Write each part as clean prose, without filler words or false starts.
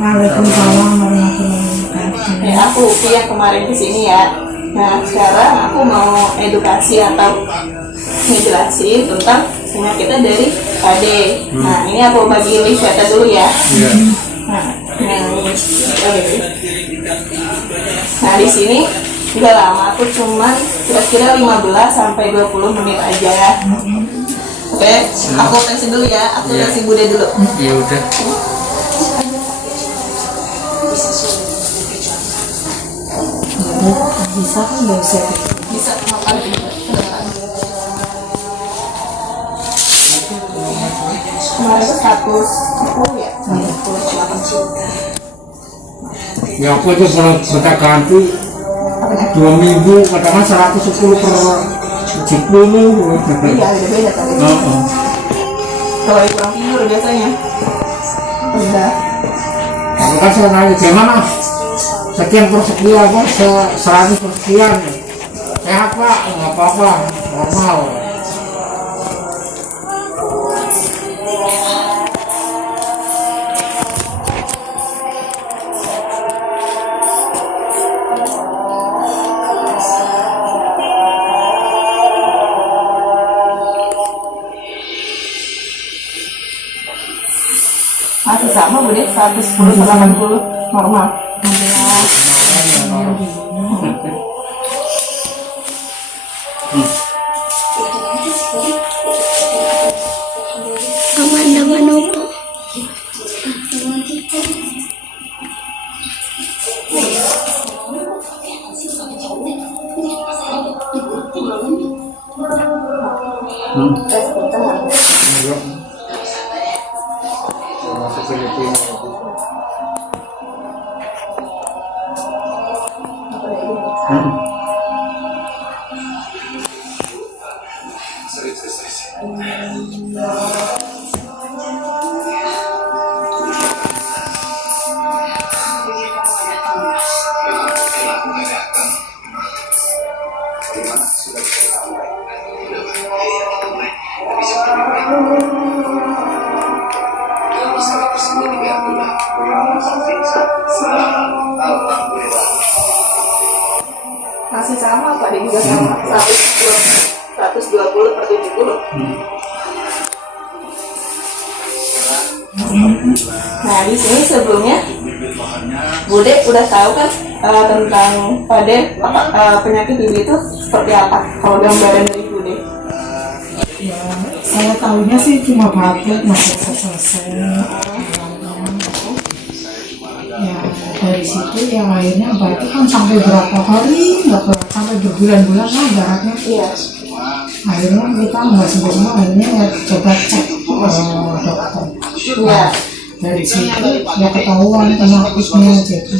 Waalaikumsalam warahmatullahi wabarakatuh. Ya, aku Upi yang kemarin kesini ya. Nah, sekarang aku mau edukasi atau ngejelasin tentang penyakitnya dari Pade. Nah, ini aku bagi lihatnya dulu ya. Nah, nah di sini udah lama, aku cuman kira-kira 15 sampai 20 menit aja. Oke, aku tesin dulu ya. Aku tesin Bude dulu. Ya udah. Bisa kan nggak bisa? Bisa makan juga. Kemarin itu 110 ya. 108. Ya aku aja kalau kita ganti 2 minggu kadang 110 per 70. Iya, beda-beda tadi. Kalau kurang tidur biasanya. Udah. Kalau kan saya nanya gimana? Sekian per sekian, 100 per sekian. Sehat Pak, nggak apa-apa, normal. Masih sama Bude, 110 per 80 normal. Aman opo. Masih sama Pak, dia juga sama 120 per 70. Nah di sini sebelumnya Bude udah tahu kan tentang Pade penyakit TB itu seperti apa? Kalau gambaran dari Bude? Ya, saya tahunya sih cuma batuk, masuk selesai. Ya dari situ ya akhirnya batuk kan sampai berapa hari, nggak sampai berbulan-bulan lah ibaratnya. Iya. Akhirnya kita nggak sempat akhirnya ya coba cek dokter. Iya. Dari situ ya ketahuan penyakitnya jadi.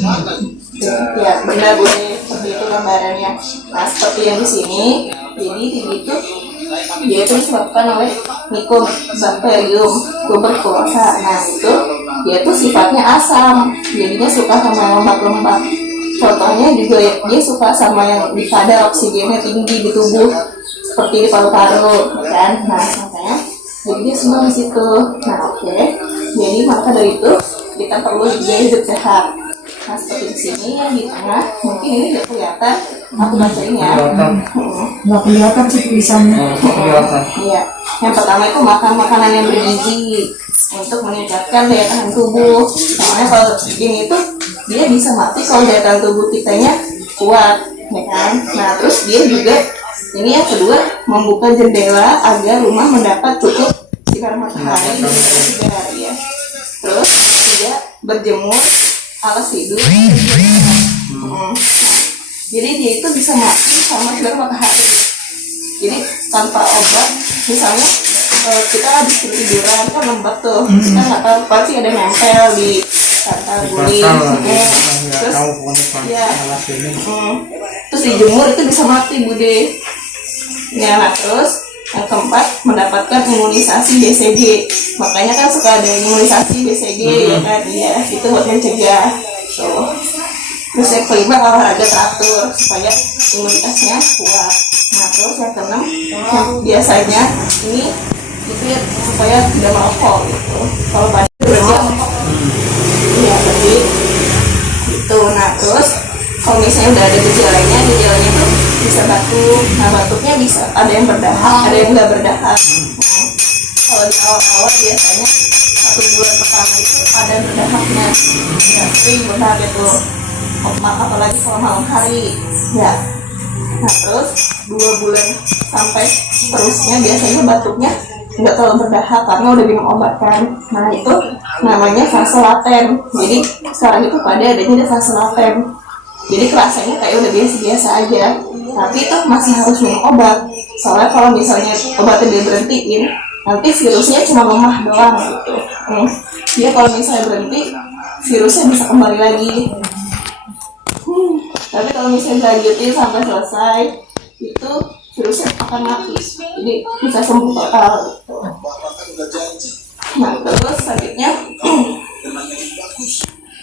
Ya benar Bude, seperti itu gambarannya. Nah seperti yang di sini, jadi TB itu dia itu disebabkan oleh Mycobacterium tuberculosa. Nah itu dia tuh sifatnya asam, jadinya suka sama lembab-lembab. Contohnya juga dia suka sama yang pada oksigennya tinggi di tubuh, seperti di paru-paru, kan? Nah makanya jadi dia semua di situ. Nah oke. Jadi maka dari itu kita perlu gaya hidup sehat. Nah seperti di sini yang di tengah, mungkin ini nggak kelihatan, aku bacain ya. Nggak kelihatan sih tulisannya. Iya, yang pertama itu makan makanan yang bergizi untuk meningkatkan daya tahan tubuh. Soalnya kalau ini tuh dia bisa mati kalau daya tahan tubuh kitanya kuat, ya kan? Nah terus dia juga ini yang kedua membuka jendela agar rumah mendapat cukup sinar matahari dan sinar ya. Terus juga berjemur, alas tidur. Jadi dia itu bisa mati sama sinar matahari. Jadi tanpa obat, misalnya kita habis tiduran kan lembab tuh, kita nggak tahu pasti ada nempel di bantal guling, terus ya, terus dijemur itu bisa mati Bude. Ya, nah terus yang keempat mendapatkan imunisasi BCG. Makanya kan suka ada imunisasi BCG ya kan, iya itu buat mencegah. Terus yang kelima olahraga teratur supaya imunitasnya kuat. Nah terus yang keenam yang biasanya ini itu ya, supaya tidak merokok gitu. Kalau pasti berarti merokok. Iya. jadi itu. Nah terus kalau misalnya udah ada gejalanya tuh bisa batuk. Nah batuknya bisa ada yang berdahak, ada yang nggak berdahak. Kalau di awal-awal biasanya 1 bulan pertama itu ada berdahaknya, ya sering berdahak itu, apalagi kalau malam hari ya. Nah terus 2 bulan sampai terusnya biasanya batuknya nggak terlalu berdahak karena udah minum obat kan. Nah itu namanya fase laten. Jadi sekarang itu pada adanya ada fase laten. Jadi kerasanya kayak udah biasa-biasa aja, tapi itu masih harus minum obat. Soalnya kalau misalnya obatnya diberhentiin, nanti virusnya cuma lemah doang gitu. Dia kalau misalnya berhenti, virusnya bisa kembali lagi. Tapi kalau misalnya dilanjutin sampai selesai, itu virusnya akan mati. Jadi bisa sembuh total gitu. Nah terus selanjutnya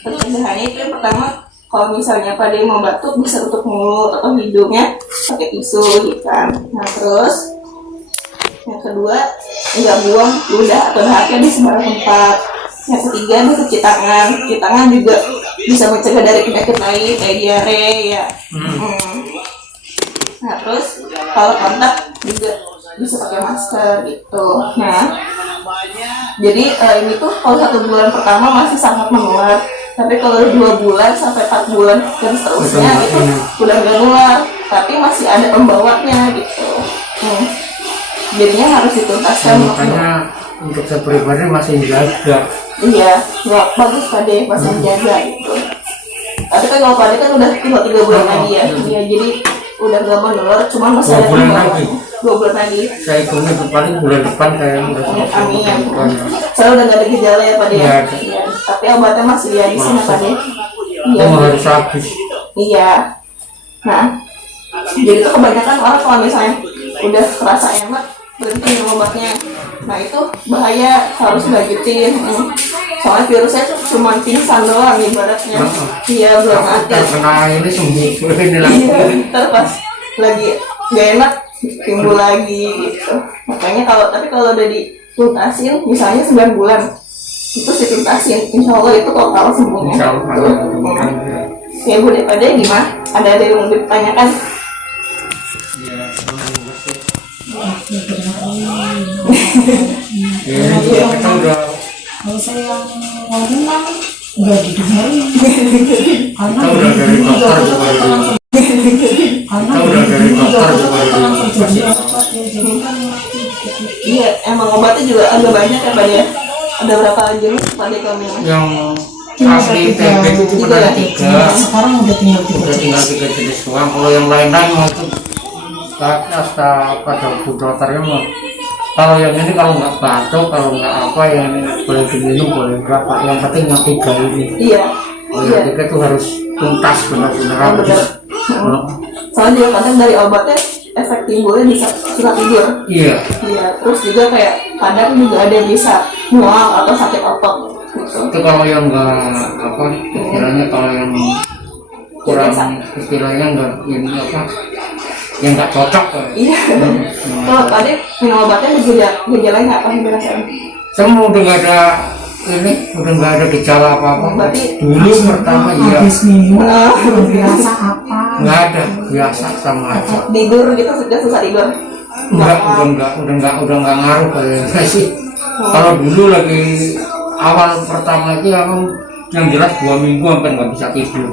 pencegahannya itu yang pertama, kalau misalnya pada mau batuk bisa tutup mulut atau hidungnya pakai tisu gitu kan. Nah terus yang kedua, nggak buang ludah atau dahaknya di sembarang tempat. Yang ketiga, cuci tangan. Cuci tangan juga bisa mencegah dari penyakit lain kayak diare ya. Nah terus kalau kontak juga bisa pakai masker gitu. Nah jadi ini tuh kalau 1 bulan pertama masih sangat menular, tapi kalau 2 bulan sampai 4 bulan dan seterusnya itu udah nggak nular, tapi masih ada pembawanya gitu. Jadinya harus dituntaskan. Makanya untuk saya pribadi masih jaga. Iya, ya, bagus pada masih jaga gitu. Tapi kan kalau pada kan udah tinggal 3 bulan lagi ya. Iya, jadi udah gak menular, cuman masih ada 2 bulan lagi. 2 bulan lagi. Saya hitungnya paling bulan depan kayak udah Amin. Soalnya udah gak ada gejala ya pada ya. Iya. Tapi obatnya masih ya di sini pada. Iya. Harus habis. Iya. Nah, jadi tuh kebanyakan orang kalau misalnya udah kerasa enak berhenti minum obatnya. Nah itu bahaya, harus dilanjutin. Soalnya virusnya cuma pingsan doang ibaratnya. Iya, belum mati. Kena ini sembuh. Iya, ntar pas lagi gak enak timbul lagi gitu. Makanya kalau udah dituntasin misalnya 9 bulan itu dituntasin, insya Allah itu total sembuhnya. Ya Bu daripada gimana? Ada yang mau ditanyakan? Ya, kita udah. Kalau saya yang ngomong mah nggak didengarin. Karena Kita udah dari dokter juga. karena Kita udah dari dokter juga. jadi obat ya, jadi kan mati. Iya, emang obatnya juga agak banyak ya Pak ya. Ada berapa jenis Pak ya kalau memang? Yang asli TB itu cuma ada 3. Sekarang udah tinggal 3 Udah tinggal 3 jenis doang. Kalau yang lain-lain mau itu kata pada dokternya mau. Kalau yang ini kalau nggak batuk, kalau nggak apa yang ini boleh diminum boleh nggak Pak. Yang penting yang 3 ini. Iya. Oh yang 3 itu harus tuntas benar-benar habis. Soalnya juga kadang dari obatnya efek timbulnya bisa susah tidur. Iya. Iya. Terus juga kayak kadang juga ada yang bisa mual atau sakit otot. Gitu. Itu kalau yang nggak apa istilahnya, kalau yang kurang istilahnya nggak ini apa yang nggak cocok kan. Iya. Kalau tadi minum obatnya gejalanya apa yang dirasain? Semua udah nggak ada ini, udah nggak ada gejala apa-apa. Berarti Dulu pertama iya habis minum biasa apa nggak ada, biasa sama aja. tidur gitu sudah susah tidur. Udah nggak ngaruh kayaknya sih. Kalau dulu lagi awal pertama itu yang jelas 2 minggu sampai nggak bisa tidur.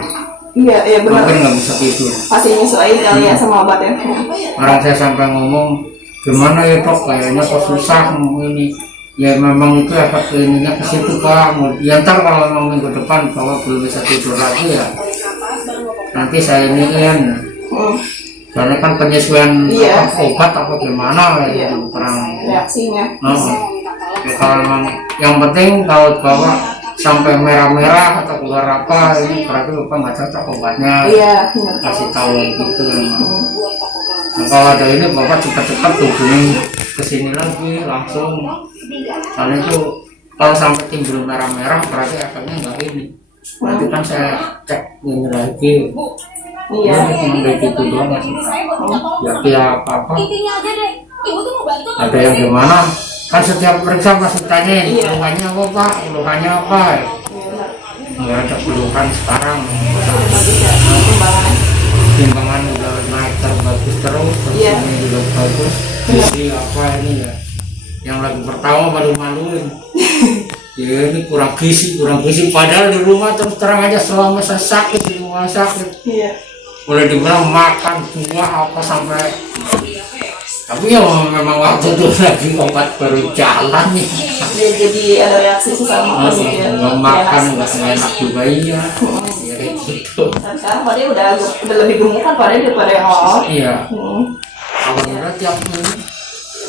Iya benar. Hampir nggak bisa tidur. Pasti nyesuaiin kali ya sama obatnya. Orang saya sampai ngomong, gimana ya Dok, kayaknya kok susah ini. Ya memang itu efek ininya ke situ Pak. Ya ntar kalau memang minggu depan bahwa belum bisa tidur lagi ya nanti saya iniin. Soalnya kan penyesuaian obat apa gimana ya kurang reaksinya. Ya, kalau memang yang penting kalau bawa sampai merah-merah atau keluar apa ini berarti Bapak nggak cocok obatnya. Iya. Kasih tahu gitu memang. Nah, kalau ada ini Bapak cepat-cepat hubungi ke sini lagi langsung. Soalnya itu kalau sampai timbul merah-merah berarti efeknya nggak ini. Berarti kan saya cek ini lagi. Iya. Cuma kayak gitu doang sih. Ya apa-apa. Ada yang gimana? Kan setiap periksa pasti tanyain, lukanya apa Pak? Lukanya apa? nggak ada keluhan sekarang. udah bagus ya perkembangannya. Timbangan udah naik terbagus terus, terus Iya. ini juga bagus. Jadi apa ini ya? Yang lagi pertama malu-maluin. Ya ini kurang gizi padahal di rumah terus terang aja selama saya sakit di rumah sakit. Iya. Boleh dibilang makan buah apa sampai, tapi ya memang waktu itu lagi obat baru jalan ya. Dia jadi ada reaksi sesama gitu ya. Nggak makan Reaksi. nggak enak juga iya. Ya kayak gitu. Dan sekarang Pak De udah lebih gemuk kan Pak De daripada yang awal. Iya. Hmm. Alhamdulillah tiap minggu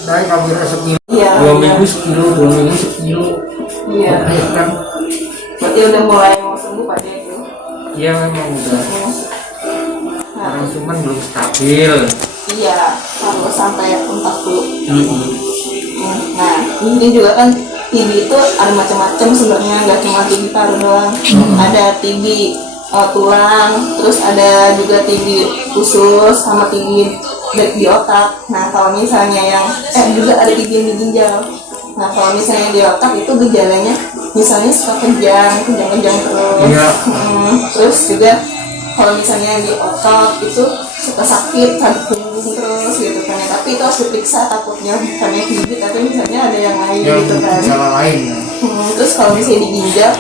naik hampir sekilo. Iya. 2 minggu sekilo, 2 minggu sekilo. Iya. Ya kan? Berarti udah mulai mau sembuh Pak De itu. Iya memang udah. Nah, Orang cuman belum stabil. iya, harus sampai tuntas dulu. Mm-mm. Nah, ini juga kan TB itu ada macam-macam sebenarnya, nggak cuma TB paru doang. Ada TB tulang, terus ada juga TB usus sama TB di otak. Nah, kalau misalnya yang juga ada TB yang di ginjal. Nah, kalau misalnya di otak itu gejalanya misalnya suka kejang terus. Iya. Terus juga kalau misalnya di otak itu suka sakit punggung terus gitu kan ya. Tapi itu harus diperiksa, takutnya bukannya TB tapi misalnya ada yang lain Yang gitu kan. gejala lain ya. Terus kalau misalnya di ginjal,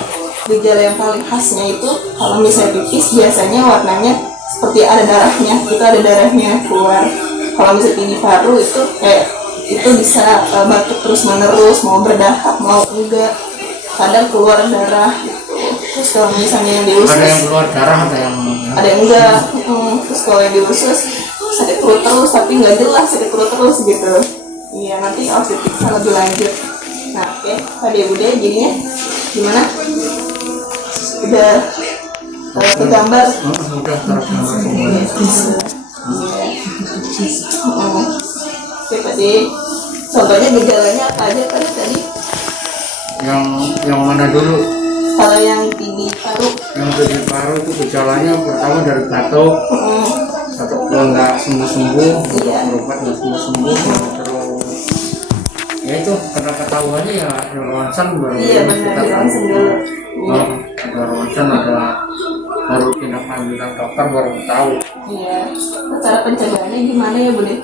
gejala yang paling khasnya itu kalau misalnya pipis biasanya warnanya seperti ada darahnya, itu ada darahnya keluar. Kalau misalnya TB paru itu kayak itu bisa batuk terus menerus, mau berdahak mau enggak, kadang keluar darah gitu. Terus kalau misalnya yang di usus Ada yang keluar darah, ada yang enggak. Terus kalau yang di usus sakit perut terus tapi nggak jelas sakit perut terus gitu. Iya, nanti harus diperiksa lebih lanjut. Nah, oke, Pak Bude jadinya gimana? Udah tergambar. Udah tergambar semuanya. Oke, Pak De. Contohnya gejalanya apa aja tadi? Yang mana dulu? Kalau yang TB paru, Yang TB paru itu gejalanya pertama dari batuk, batuk kalau nggak sembuh-sembuh, Iya. berobat nggak sembuh-sembuh, terus ya itu karena ketahuannya ya ronsen baru iya benar kita tahu. langsung dulu. Iya, Ada ronsen, ada baru tindak lanjutan dokter baru tahu. iya. Cara pencegahannya gimana ya, Bude?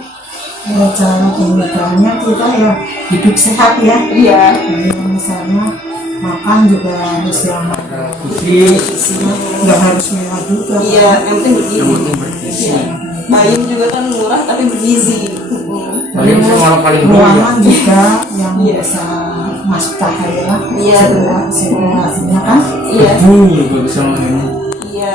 Ya, cara pembedaannya kita ya hidup sehat ya. Iya. Ya, misalnya makan juga harus yang Ada gizi, nggak harus mewah juga. Iya, yang penting bergizi. yang penting bergizi. Iya. Bayam juga kan murah tapi bergizi. Paling itu malah paling dulu ya. Ruangan juga yang Iya. bisa masuk cahaya. Iya, benar. Sirkulasinya kan. Iya, Juga bisa ini. iya.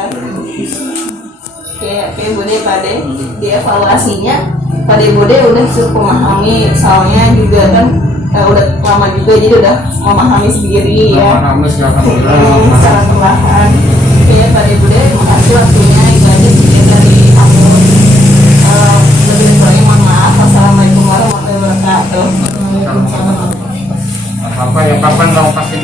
Oke, Bude, Pak De. Di evaluasinya, Pak De Bude udah cukup memahami, soalnya juga kan udah lama juga jadi udah memahami sendiri ya. Amis ya Secara perlahan. Oke, Pak De Bude, makasih waktunya. Itu aja sedikit dari aku. Lebih kurangnya mohon maaf. Assalamualaikum warahmatullahi wabarakatuh. Apa ya kapan kamu pasti